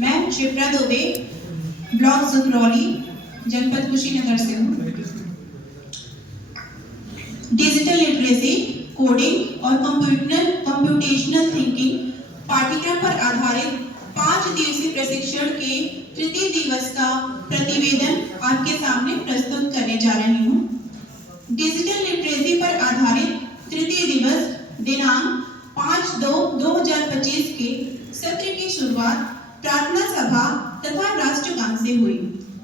मैं शिप्रा दुबे ब्लॉक सुकरौली जनपद कुशीनगर से हूँ। डिजिटल लिटरेसी, कोडिंग और कंप्यूटेशनल थिंकिंग पाठ्यक्रम पर आधारित 5 दिवसीय प्रशिक्षण के तृतीय दिवस का प्रतिवेदन आपके सामने प्रस्तुत करने जा रही हूँ। डिजिटल लिटरेसी पर आधारित तृतीय दिवस दिनांक 5/2/2025 के सत्र की शुरुआत प्रार्थना सभा तथा राष्ट्रगान से हुई।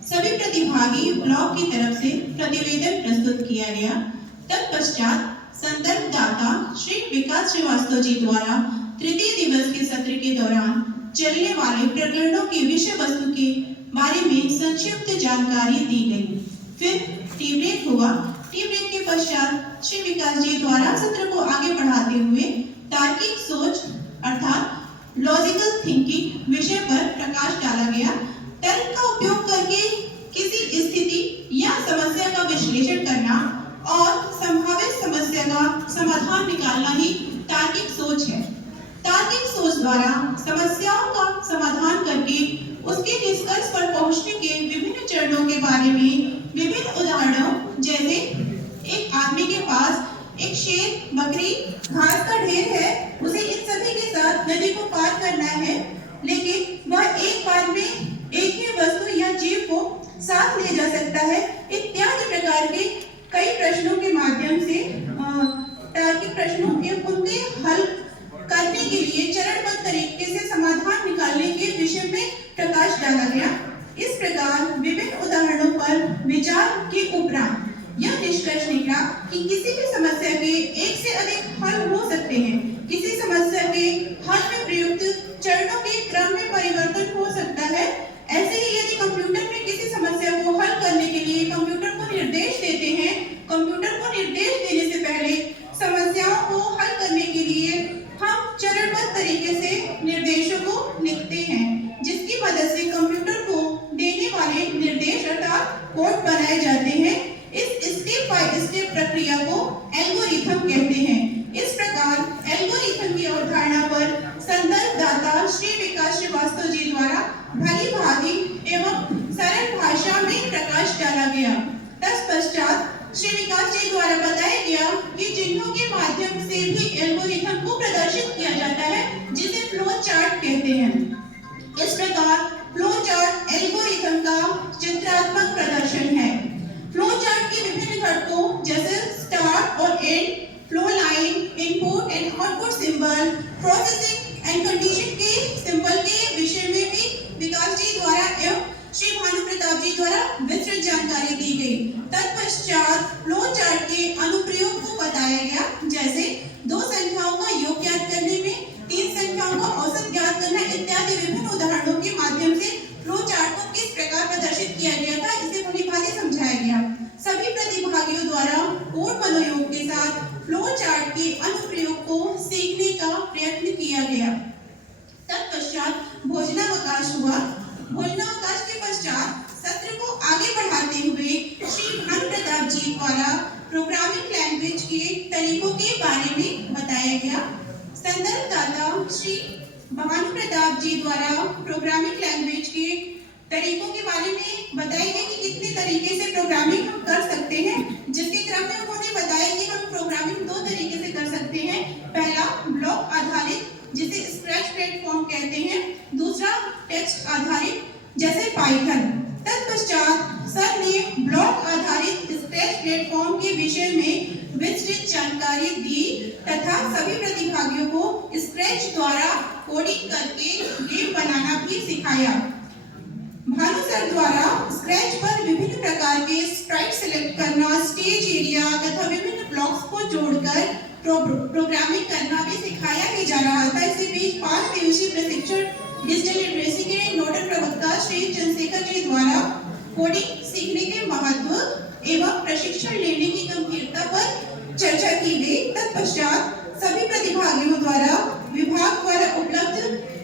सभी प्रतिभागी ब्लॉक की तरफ से प्रतिवेदन प्रस्तुत किया गया। तत्पश्चात संदर्भ दाता श्री विकास श्रीवास्तव जी द्वारा तृतीय दिवस के सत्र के दौरान चलने वाले प्रकरणों की विषय वस्तु के बारे में संक्षिप्त जानकारी दी गई। फिर टी ब्रेक हुआ। टी ब्रेक के पश्चात श्री विकास जी द्वारा सत्र को आगे बढ़ाते हुए तार्किक सोच अर्थात लॉजिकल थिंकिंग विषय पर प्रकाश डाला गया। तर्क का उपयोग करके किसी स्थिति या समस्या का विश्लेषण करना और संभावित समस्या का समाधान निकालना ही तार्किक सोच है। तार्किक सोच द्वारा समस्याओं का समाधान करके उसके निष्कर्ष पर पहुंचने के विभिन्न चरणों के बारे में विभिन्न उदाहरणों जैसे एक आदमी के पास एक शेर, बकरी, घास का ढेर है, उसे इन सभी के साथ नदी को पार करना है, लेकिन वह एक बार में एक ही वस्तु या जीव को साथ ले जा सकता है। इत्यादि प्रकार के कई प्रश्नों के माध्यम से तार्किक प्रश्नों के उनके हल करने के लिए चरणबद्ध तरीके से समाधान निकालने के विषय में प्रकाश डाला गया। इस प्रकार विभिन्न उदाहरणों पर विचार के उपरांत यह निष्कर्ष निकला कि किसी भी समस्या के एक से अधिक हल हो सकते हैं। किसी समस्या के हल में प्रयुक्त चरणों के क्रम में परिवर्तन हो सकता है। ऐसे ही यदि कंप्यूटर में किसी समस्या को हल करने के लिए कंप्यूटर को निर्देश देते हैं, कंप्यूटर को निर्देश देने से पहले समस्याओं को हल करने के लिए हम चरणबद्ध तरीके से निर्देशों को लिखते हैं, जिसकी मदद से कंप्यूटर को देने वाले निर्देश अर्थात कोड बनाए जाते हैं। इस स्टेप बाय स्टेप प्रक्रिया को एल्गोरिथम कहते हैं। इस प्रकार एल्गोरिथम की अवधारणा पर संदर्भ दाता श्री विकास श्रीवास्तव जी द्वारा भली भांति एवं सरल भाषा में प्रकाश डाला गया। तत्पश्चात श्री विकास जी द्वारा बताया गया कि चिन्हों के माध्यम से भी एल्गोरिथम को प्रदर्शित किया जाता है, जिसे फ्लो चार्ट कहते हैं। इस प्रकार फ्लो चार्ट एल्गोरिथम का चित्रात्मक प्रदर्शन है। फ्लो चार्ट के विभिन्न घटकों जैसे स्टार्ट और and, flow line, input and output symbol, processing and condition के सिंबल के विषय में भी विकास जी द्वारा एवं श्री भानु प्रताप जी द्वारा विस्तृत जानकारी दी गई। तत्पश्चात फ्लो चार्ट के अनुप्रयोग को बताया गया, जैसे 2 संख्याओं का योग ज्ञात करने में, 3 संख्याओं का औसत ज्ञात करना इत्यादि विभिन्न उदाहरणों के माध्यम से फ्लो चार्ट को किस प्रकार प्रदर्शित किया गया था, इसे भली-भांति समझाया गया। सभी प्रतिभागियों द्वारा कोड मनोयोग के साथ फ्लो चार्ट के अनुप्रयोग को सीखने का प्रयत्न किया गया। तत्पश्चात भोजनावकाश हुआ। भोजनावकाश के पश्चात सत्र को आगे बढ़ाते हुए श्री भानु प्रताप जी द्वारा प्रोग्रामिंग लैंग्वेज के तरीकों के बारे में बताया गया। संदर्भ दाता श्री भानु प्रताप जी द्वारा प्रोग्रामिंग लैंग्वेज के तरीकों के बारे में बताया गया कि कितने तरीके से प्रोग्रामिंग हम कर सकते हैं, जिसके क्रम में उन्होंने बताया कि हम प्रोग्रामिंग 2 तरीके से कर सकते हैं। पहला ब्लॉक आधारित, जिसे स्क्रैच प्लेटफॉर्म कहते हैं, दूसरा टेक्स्ट आधारित जैसे पाइथन। तत्पश्चात सर ने ब्लॉक आधारित स्क्रैच प्लेटफॉर्म के विषय में विस्तृत जानकारी दी तथा सभी प्रतिभागियों को स्क्रैच द्वारा कोडिंग करके गेम बनाना भी सिखाया। भानु सर द्वारा स्क्रैच पर विभिन्न प्रकार के स्प्राइट सिलेक्ट करना, स्टेज एरिया तथा विभिन्न ब्लॉक्स को जोड़कर प्रोग्रामिंग करना भी सिखाया ही जा रहा था। इसी बीच 5 दिवसीय प्रशिक्षण डिजिटल लिटरेसी के नोडल प्रवक्ता श्री चंद्रशेखर जी द्वारा कोडिंग सीखने के महत्व एवं प्रशिक्षण लेने की गंभीरता पर चर्चा की गई। तत्पश्चात सभी प्रतिभागियों द्वारा विभाग द्वारा उपलब्ध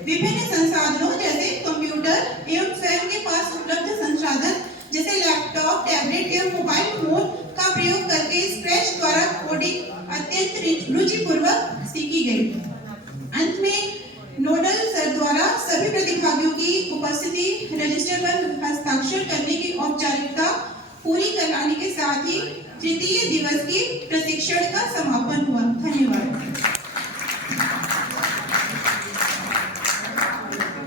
विभिन्न संसाधनों जैसे कंप्यूटर एवं स्वयं के पास उपलब्ध संसाधन जैसे लैपटॉप, टैबलेट एवं मोबाइल फोन का प्रयोग करके स्क्रैच द्वारा कोडिंग अत्यंत रुचिपूर्वक सीखी गई। अंत में नोडल सर द्वारा सभी प्रतिभागियों की हस्ताक्षर करने की औपचारिकता पूरी कराने के साथ ही तृतीय दिवस की प्रशिक्षण का समापन हुआ। धन्यवाद।